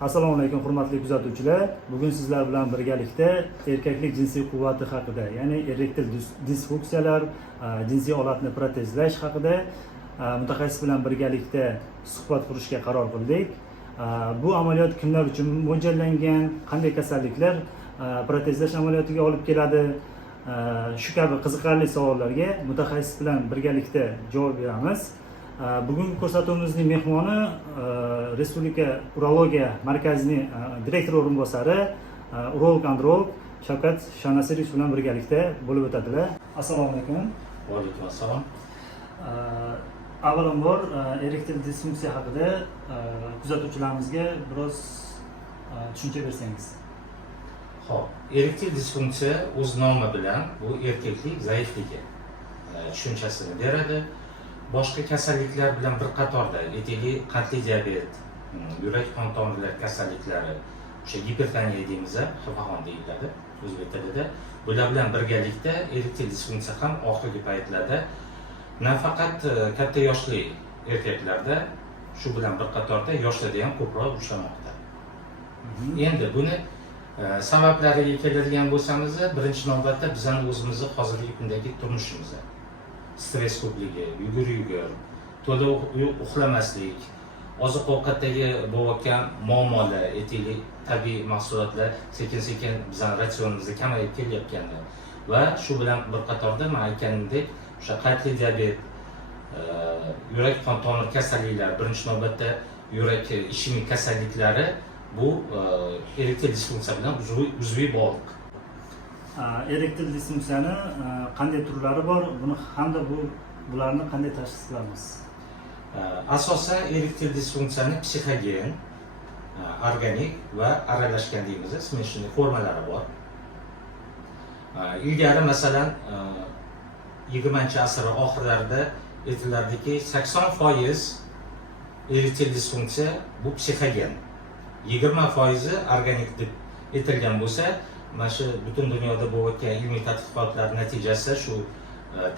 Assalomu alaykum hurmatli kuzatuvchilar. Bugun sizlar bilan birgalikda erkaklik jinsiy quvvati haqida, ya'ni erektil disfunksiyalar, jinsiy olatni protezlash haqida mutaxassis bilan birgalikda suhbat qurishga qaror qildik. Bu amaliyot kimlar uchun mo'ljallangan, qanday kasalliklar protezlash amaliyotiga olib keladi? Shu kabi qiziqarli savollarga mutaxassis bilan birgalikda javob beramiz. Bugungi ko'rsatuvimizning mehmoni Respublika urologiya markazining direktor o'rinbosari urolog-androlog Shavkat Shanasirovich bilan birgalikda bo'lib o'tadilar. Assalomu alaykum. Va alaykum assalom. Avvalambor erektil disfunksiya haqida kuzatuvchilarimizga biroz tushuncha bersangiz. Xo'p, erektil disfunksiya o'z nomi bilan bu erkaklik zaifligi tushunchasini beradi. Boshqa kasalliklar bilan bir qatorda aytaylik, qandli diabet, yurak qon tomirlari kasalliklari, o'sha gipertoniya deymiz, xafaxon deyiladi o'zbek tilida. Bular bilan birgalikda erektil disfunksiya ham oxirgi paytlarda nafaqat katta yoshli erkaklarda, shu bilan bir qatorda yoshlarda ham ko'proq uchramoqda. Endi buni sabablariga keladigan bo'lsangiz, birinchi navbatda bizning o'zimizni hozirgi kundagi turmushimiz. Stress ko'pligi, yugur, to'la uxlamaslik, oziq-ovqatdagi bo'layotgan muammolar, aytaylik, tabiiy mahsulotlar sekin-sekin bizning ratsionimizda kamayib kelayotgani va shu bilan bir qatorda men aytganimdek, o'sha qandli diabet, yurak qon tomir kasalliklari, birinchi navbatda yurak ishemik kasalliklari bu erektil disfunksiya bilan uzviy bog'liq. Erektil disfunksiyani qanday turlari bor, buni hamda bularni qanday tashxis qilamiz? Asosan erektil disfunksiyani psixogen, organik va aralashgan deymiz, smeshniy formalari bor. Ilgari masalan 20-asr oxirlarida aytilardiki 80% erektil disfunksiya bu psixogen, 20% organik deb aytilgan bo'lsa, mana shu butun dunyoda bo'layotgan ilmiy tadqiqotlar natijasida shu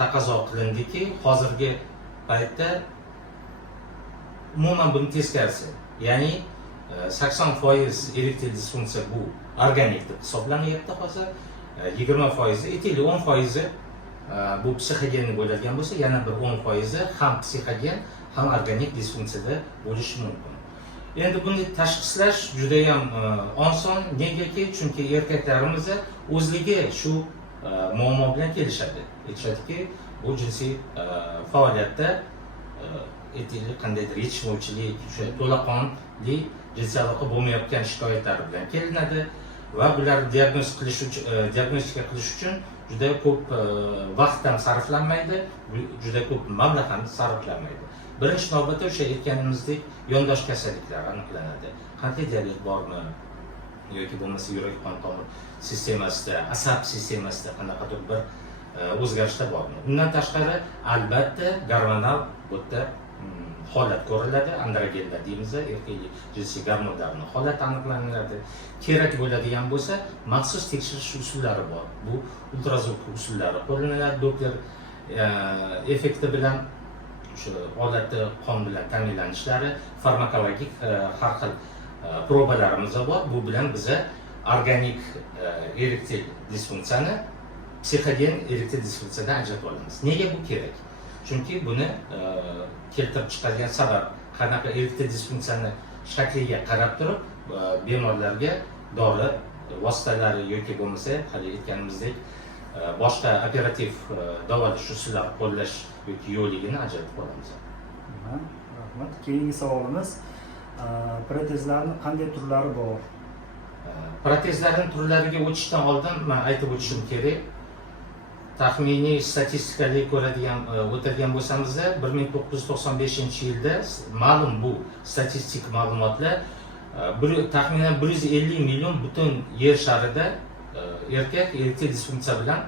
taqozo qilindiki, hozirgi paytda umuman buni teskarisi, ya'ni 80% erektil disfunksiya bu organik deb hisoblanyapti hozir, 20% aytaylik 10% bu psixogen bo'ladigan bo'lsa, yana bir 10% ham psixogen, ham organik disfunksiyada bo'lishi mumkin. Endi buni tashxislash juda ham oson. Negaki? Chunki erkaklarimiz o'zligi shu muammo bilan kelishadi. Aytishadiki, bu jinsiy faoliyatda aytaylik qandaydir yetishmovchilik, o'sha to'laqonli jinsiy aloqa bo'lmayotgan shikoyatlar bilan kelinadi va bular diagnostika qilish uchun juda ko'p vaqt ham sarflanmaydi, juda ko'p mablag' ham sarflanmaydi. Birinchi navbatda o'sha aytganimizdek yondosh kasalliklar aniqlanadi. Qandli diabet bormi yoki bo'lmasa yurak qon tomir sistemasida, asab sistemasida qanaqadir bir o'zgarishlar bormi? Bundan tashqari albatta gormonal bo'tda holat ko'riladi, androgenlar deymiz, erkaklik jinsiy gormonlarning holati aniqlanadi. Kerak bo'ladigan bo'lsa, maxsus tekshirish usullari bor. Bu ultrazvuk usullari qo'llaniladi, Doppler effekti bilan shu odatda qon bilan ta'minlanishlari, farmakologik har xil probalarimiz bor. Bu bilan biz organik erektil disfunksiyani psixogen erektil disfunksiyadan ajratib olamiz. Nega bu kerak? Chunki buni keltirib chiqadigan sabab qanaqa erektil disfunksiyani shakliga qarab turib bemorlarga dori vositalari yoki bo'lmasa hali aytganimizdek boshqa operativ davolash usullari qo'llash yoki yo'qligini ajratib olamiz. Rahmat. Keyingi savolimiz, protezlarning qanday turlari bor? Protezlarning turlariga o'tishdan oldin men aytib o'tishim kerak. Taxminiy statistikaga ko'radigan o'tadigan bo'lsangiz, 1995-yilda ma'lum bu statistik ma'lumotlar taxminan 150 million butun yer sharida erkak erektil disfunksiya bilan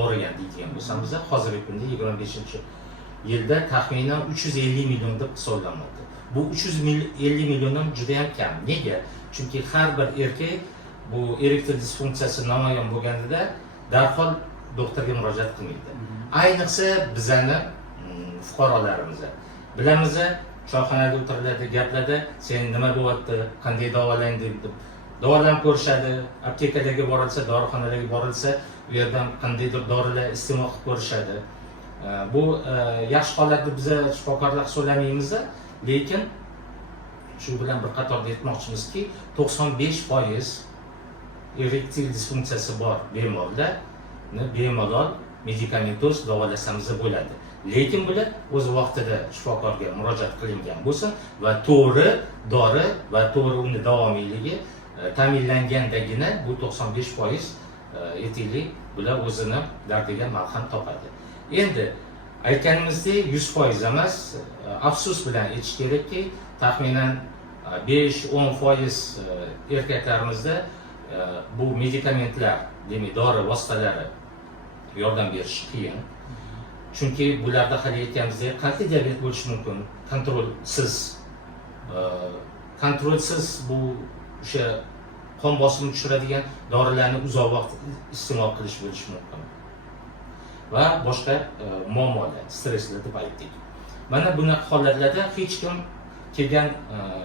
og'rigan deydigan bo'lsangiz, hozirgi kunda 25-yilda taxminan 350 million deb hisoblanmoqda. Bu 350 milliondan juda ham kam. Nega? Chunki har bir erkak bu erektil disfunksiyasi namoyon bo'lganida darhol doktorga murojaat qilmaydi. Ayniqsa bizani fuqarolarimiz. Bilamiz, choyxonada o'tiriladi, gaplarda sen nima bo'lyapti, qanday davolang deb davolanib ko'rishadi. Aptekalarga borilsa, dorixonalarga borilsa, u yerdan qandaydir dorilar iste'mol qilib ko'rishadi. Bu yaxshi holat deb biz shifokorlar hisoblamaymiz, lekin shu bilan bir qatorda aytmoqchimizki, 95% erektil disfunksiyasi bor bemorlarni bemalol medikamentoz davolasangiz bo'ladi. Lekin bular o'z vaqtida shifokorga murojaat qilingan bo'lsin va to'g'ri dori va to'g'ri uni davomiyligi ta'minlangandagina bu 95% etiklik bular o'zini dardiga malham topadi. Endi aytganimizdek 100% emas, afsus bilan aytish kerakki, taxminan 5-10% erkaklarimizda bu medikamentlar, demak dori vositalari yordam berishi qiyin. Chunki bularda hali aytganimizdek qandli diabet bo'lishi mumkin, kontrolsiz bu o'sha qon bosimini tushiradigan dorilarni uzoq vaqt iste'mol qilish bo'lishi mumkin. Va boshqa muammolar, stresslar deb aytdik. Mana bunaqa holatlarda hech kim kelgan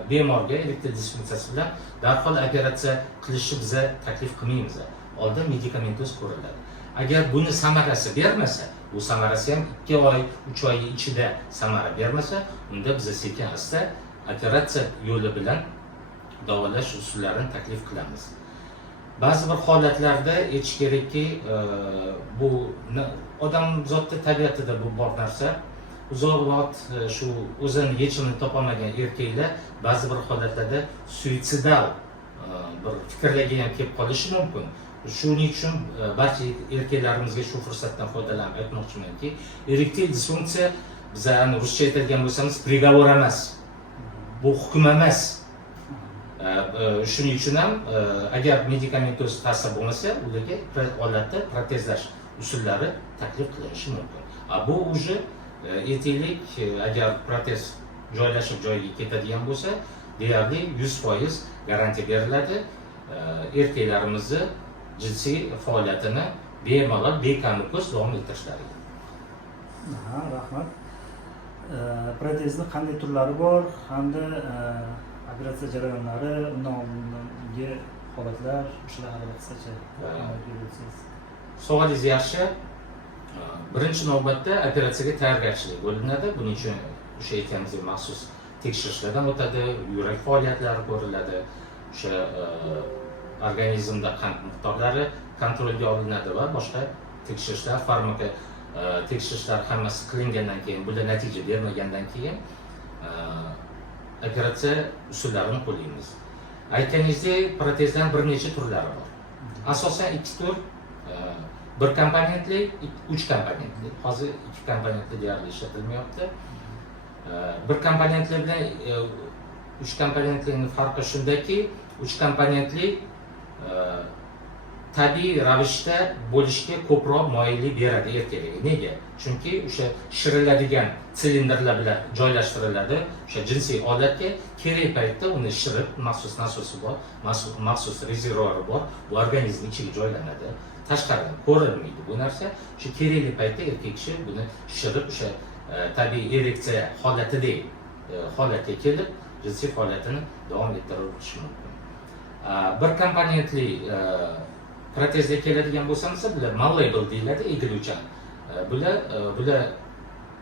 bemorga erektil disfunksiyasi bilan darhol operatsiya qilishni biz taklif qilmaymiz. Oldin medikamentoz ko'riladi. Agar buni samarasi bermasa, bu samarasi ham 2 oy, 3 oy ichida samara bermasa, unda biz sekin-asta operatsiya yo'li bilan davolash usullarini taklif qilamiz. Ba'zi bir holatlarda aytish kerakki, bu odam zotda tabiatida bu bor narsa. Uzoq vaqt shu o'zini yechimini topolmagan erkaklar ba'zi bir holatlarda suitsidal bir fikrlarga ham kelib qolishi mumkin. Shuning uchun barcha erkaklarimizga shu fursatdan foydalanib aytmoqchimanki, erektil disfunksiya bizani ruscha aytadigan bo'lsangiz prigovor emas. Bu hukm emas. Shuning uchun ham agar medikamentoz ta'sir bo'lmasa, ularga holatda protezlash usullari taklif qilinishi mumkin. Bu уже etiklik agar protez joylashib joyiga ketadigan bo'lsa, deyarli 100% garantiya beriladi. Erkaklarimizni jinsiy faoliyatini bemalol bekamikoz davom ettirishlariga. Rahmat. Protezning qanday turlari bor hamda operatsiya jarayonlari, undan oldingi holatlar, shular haqida qisqacha aytsangiz. Savolingiz yaxshi. Birinchi navbatda operatsiyaga tayyorgarchilik bo'linadi. Buning uchun o'sha aytganimizdek maxsus tekshirishlardan o'tadi, yurak faoliyatlari ko'riladi, o'sha organizmda qand miqdorlari kontrolga olinadi va boshqa tekshirishlar, farmaka tekshirishlar hammasi qilingandan keyin, bular natija bermagandan keyin operatsiya usullarini qo'llaymiz. Aytganingizdek, protezdan bir necha turlari bor. Asosan 2 tur, 1 komponentli, 3 komponentli. Hozir 2 komponentli deyarli ishlatilmayapti. 1 komponentli bilan 3 komponentlining farqi shundaki, 3 komponentli tabiiy ravishda bo'lishga ko'proq moyillik beradi erkaklarga. Nega? Chunki o'sha shiriladigan silindrlar bilan joylashtiriladi. O'sha jinsiy odatga kerak paytda uni shirib, maxsus nasosi bor, maxsus rezervuari bor, bu organizm ichiga joylanadi. Tashqaridan ko'rinmaydi bu narsa. Shu kerakli paytda erkak kishi buni shirib, o'sha tabiiy ereksiya holatidek holatga kelib, jinsiy faoliyatini davom ettirishi mumkin. 1 komponentli protezga keladigan bo'lsangiz, bular malleable deyiladi, egiluvchan. Bular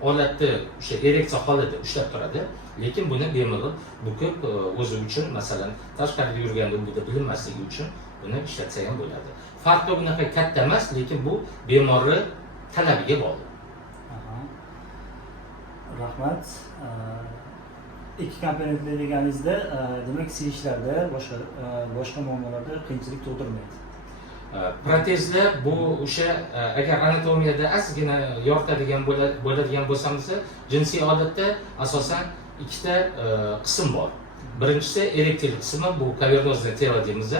olatni o'sha ereksiya holatida ushlab turadi, lekin buni bemalol bukib o'zi uchun, masalan, tashqarida yurganda u bilinmasligi uchun buni ishlatsa ham bo'ladi. Farqi bunaqa katta emas, lekin bu bemorning talabiga bog'liq. Rahmat. 2 komponentli deganingizda, demak, siyishlarda, boshqa muammolarda qiyinchilik tug'dirmaydi. Protezlar bu o'sha agar anatomiyada ozgina yoritadigan bo'ladigan bo'lsangiz, jinsiy odatda asosan 2 ta qism bor. Birinchisi erektil qismi, bu kavernozное тело deymiz.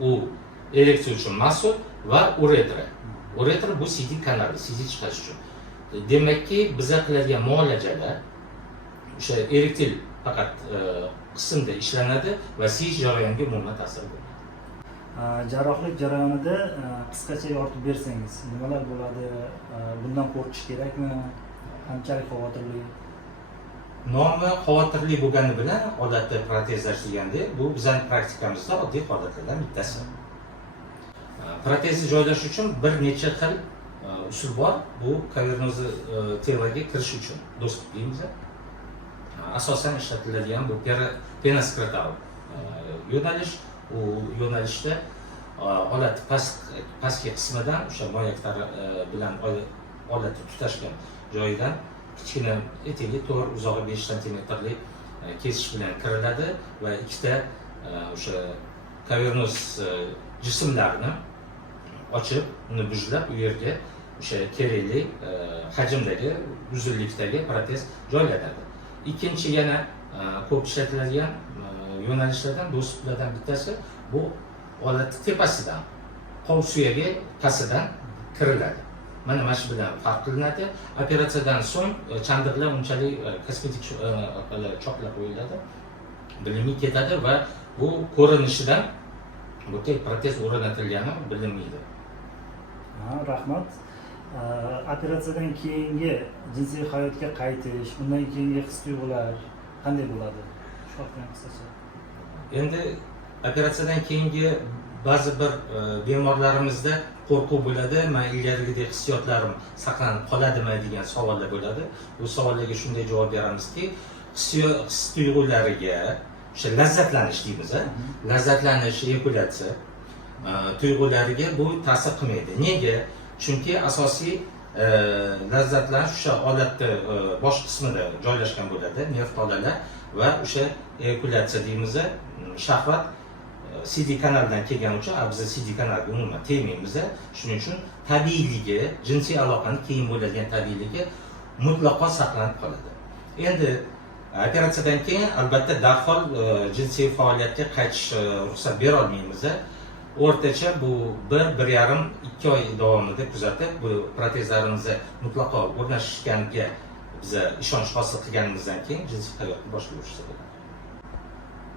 U ereksiya uchun mas'ul va uretra. Uretra bu siydik kanali, siydik chiqarish uchun. Demakki, biza qiladigan muolajalar o'sha erektil faqat qismda ishlanadi va siyish jarayoniga umuman ta'sir qiladi. Jarrohlik jarayonida qisqacha yoritib bersangiz, nimalar bo'ladi? Bundan qo'rqish kerakmi? Qanchalik xavotirli? nomi xavotirli bo'lgani bilan odatda protezlash deganda bu bizning praktikamizda oddiy holatlardan bittasi. Protezni joylash uchun bir necha xil usul bor. Bu kavernozni telaga kirish uchun dostуп deymiz. Asosan ishlatiladigan bu penoskrotal yo'nalish. U yo'nalishda olat pastki qismidan o'sha moyaktari bilan olatni tutashgan joyidan kichkina etagi to'g'ri uzog'i 5 santimetrlik kesish bilan kiriladi va ikkita o'sha kavernoz jismlarini ochib, uni bujlab u yerga o'sha kerakli hajmdagi, uzunlikdagi protez joylanadi. Ikkinchi yana ko'p ishlatiladigan yo'nalishlardan, dostuplardan bittasi bu olat tepasidan, qo'l suyagi pastidan kiriladi. Mana shu bilan farq qilinadi. Operatsiyadan so'ng chandiqlar unchalik kosmetik choqlab qo'yiladi, bilinmay ketadi va bu ko'rinishidan bu protez o'rnatilgani bilinmaydi. Rahmat. Operatsiyadan keyingi jinsiy hayotga qaytish, undan keyingi his-tuyg'ular qanday bo'ladi? Shu haqida qisqacha. Endi operatsiyadan keyingi ba'zi bir bemorlarimizda qo'rquv bo'ladi. Men ilgarigidek hissiyotlarim saqlanib qoladimi degan savollar bo'ladi. Bu savollarga shunday javob beramizki, his-tuyg'ulariga o'sha lazzatlanish deymiz, lazzatlanish, eyakulyatsiya tuyg'ulariga bu ta'sir qilmaydi. Nega? Chunki asosiy lazzatlanish o'sha olatni bosh qismida joylashgan bo'ladi, nerv tolalar va o'sha eyakulyatsiya deymiz, shahvat CD kanalidan kelgani uchun biz CD kanaliga umuman tegmaymiz. Shuning uchun tabiiyligi, jinsiy aloqani keyin bo'ladigan tabiiyligi mutlaqo saqlanib qoladi. Endi operatsiyadan keyin albatta darhol jinsiy faoliyatga qaytish ruxsat bera olmaymiz. O'rtacha bu 1-1,5-2 oy davomida kuzatib, bu protezlarimizni mutlaqo o'rnashganiga biz ishonch hosil qilganimizdan keyin jinsiy hayotni boshlayversa bo'ladi.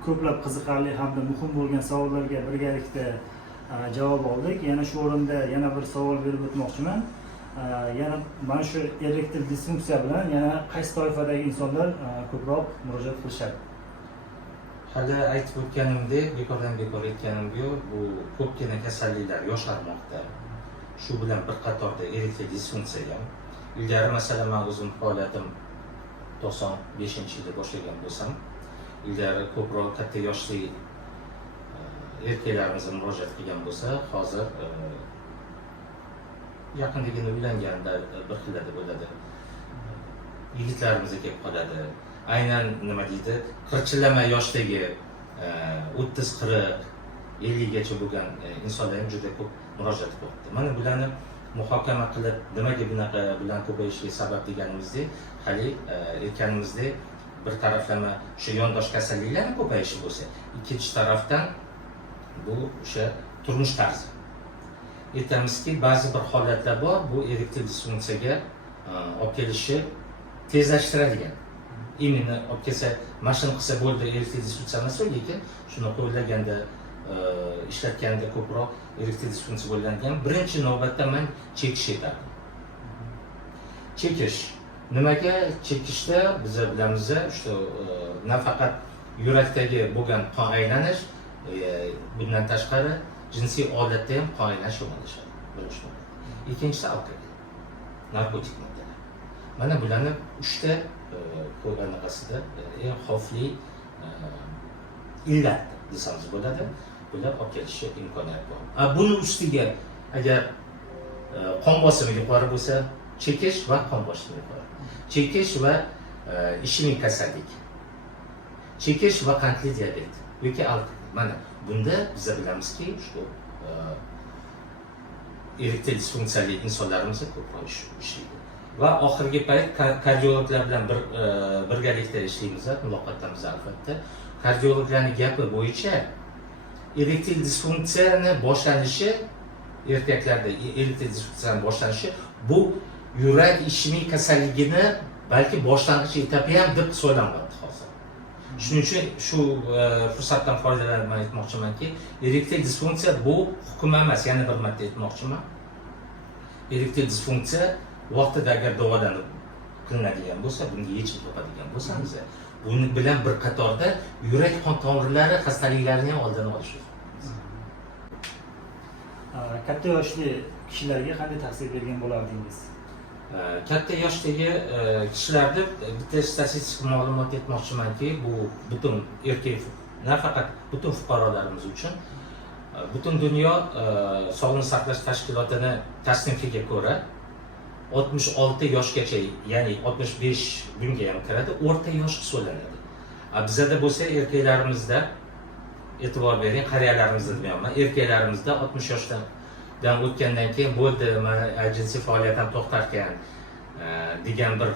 Ko'plab qiziqarli hamda muhim bo'lgan savollarga birgalikda javob oldik. Yana shu o'rinda yana bir savol berib o'tmoqchiman. Yana mana shu erektil disfunksiya bilan yana qaysi toifadagi insonlar ko'proq murojaat qilishadi? Hali aytib o'tganimdek, bekordan bekor aytganim yo'q, bu ko'pgina kasalliklar yosharmoqda. Shu bilan bir qatorda erektil disfunksiya ham. Ilgari masalan men o'zim faoliyatim 95-yilda boshlagan bo'lsam, ilgari ko'proq katta yoshli erkaklarimiz murojaat qilgan bo'lsa, hozir yaqindagina uylanganda bir xilada bo'ladi. Yigitlarimizga kelib qoladi. Aynan nima deydi, qirchillama yoshdagi 30-40, 50 gacha bo'lgan insonlar ham juda ko'p murojaat qilyapti. Mana bularni muhokama qilib, nimaga bunaqa bilan ko'payishiga sabab deganimizdek, hali aytganimizdek, bir taraflama o'sha yondosh kasalliklarning ko'payishi bo'lsa, ikkinchi tarafdan bu o'sha turmush tarzi. Aytamizki, ba'zi bir holatlar bor, bu erektil disfunksiyaga olib kelishi tezlashtiradigan. Imенно olib kelsa, mashina qilsa bo'ldi, erektil disfunksiya emas, lekin shuni qo'llaganda, ishlatganda ko'proq erektil disfunksiya bo'ladigan. Birinchi navbatda men chekish aytardim. Chekish. Nimaga chekishda biz bilamiz, shu nafaqat yurakdagi bo'lgan qon aylanish, bundan tashqari jinsiy odatda ham qon aylanish yo'nalishadi. Birinchi. Ikkinchisi alkogol, narkotik moddalar. Mana bularni 3 ta ko'rganaqasida eng xavfli illat desangiz bo'ladi. Bular olib kelishi imkoniyati bor. Buni ustiga agar qon bosimi yuqori bo'lsa, chekish va qon bosimi yuqori. Chekish va ishemik kasallik. Chekish va qandli diabet yoki alkogol. Mana bunda biz bilamizki, shu erektil disfunksiyali insonlarimiz ko'proq ishlaydi. Va oxirgi payt kardiologlar bilan birgalikda ishlaymiz, muloqotdamiz albatta. Kardiologlarning gapi bo'yicha erektil disfunksiyani boshlanishi, erkaklarda erektil disfunksiyani boshlanishi bu yurak ishemik kasalligini balki boshlang'ich etapi ham deb hisoblanmoqda hozir. Shuning uchun shu fursatdan foydalanib aytmoqchimanki, erektil disfunksiya bu hukm emas, yana bir marta aytmoqchiman. Erektil disfunksiya vaqtida agar davolanib qilinadigan bo'lsa, bunga yechim topadigan bo'lsangiz, buni bilan bir qatorda yurak qon tomirlari xastaliklarini ham oldini olish mumkin. Katta yoshli kishilarga qanday tavsiya bergan bo'lardingiz? Katta yoshdagi kishilarda bitta statistik ma'lumot aytmoqchimanki, bu butun erkak, nafaqat butun fuqarolarimiz uchun butun dunyo sog'liqni saqlash tashkilotini tasnifiga ko'ra 66 yoshgacha, ya'ni 65 bunga ham kiradi, o'rta yosh hisoblanadi. Bizda bo'lsa erkaklarimizda e'tibor bering, qariyalarimizda demayman, erkaklarimizda 60 yoshdan o'tgandan keyin bo'ldi, mana jinsiy faoliyatim to'xtarkan degan bir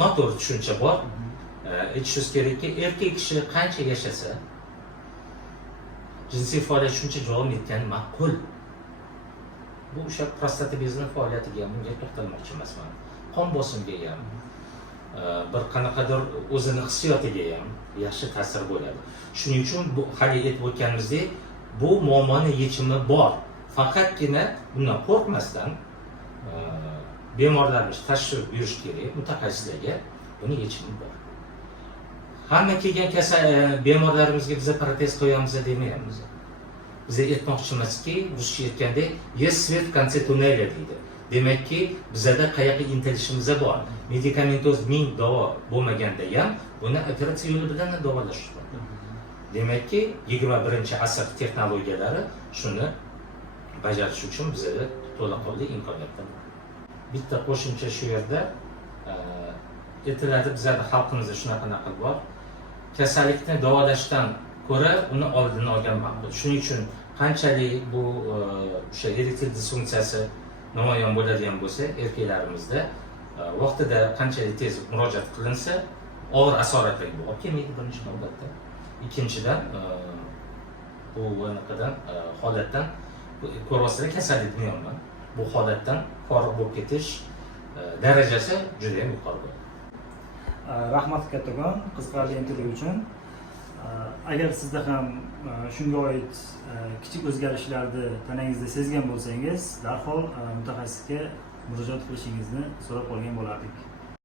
noto'g'ri tushuncha bor. Aytishingiz kerakki, erkak kishi qancha yashasa, jinsiy faoliyat shuncha davom etgani ma'qul. Bu o'sha prostata bezining faoliyatiga ham bunga to'xtalmoqchi emasman. Qon bosimiga ham, bir qanaqadir o'zini hissiyotiga ham yaxshi ta'sir bo'ladi. Shuning uchun bu hali aytib o'tganimizdek, bu muammoning yechimi bor. Faqatgina bundan qo'rqmasdan bemorlarimiz tashrif buyurish kerak, mutaxassislarga. Buni yechimi bor. Hamma kelgan kasal bemorlarimizga biz protez qo'yamiz demaymiz. Biz aytmoqchimizki, ruscha aytganda, есть свет в конце туннеля deydi. Demakki, bizda qayoqqa intilishimiz bor. Medikamentoz ming davo bo'lmaganda ham buni operatsiya yo'li bilan davolash mumkin. Demakki, 21-asr texnologiyalari shuni bajarish uchun bizda to'laqonli imkoniyatlar bor. Bitta qo'shimcha shu yerda aytiladi, bizda xalqimizda shunaqa naql bor. Kasallikni davolashdan ko'ra uni oldini olgan ma'qul. Shuning uchun qanchalik bu o'sha erektil disfunksiyasi namoyon bo'ladigan bo'lsa, erkaklarimizda vaqtida qanchalik tez murojaat qilinsa, og'ir asoratlarga olib kelmaydi birinchi navbatda. Ikkinchidan, bu anaqadan holatdan ko'ryapsizlar, kasallik demayman. Bu holatdan forig' bo'lib ketish darajasi juda ham yuqori bo'ladi. Rahmat kattakon qiziqarli intervyu uchun. Agar sizda ham shunga oid kichik o'zgarishlarni tanangizda sezgan bo'lsangiz, darhol mutaxassisga murojaat qilishingizni so'rab qolgan bo'lardik.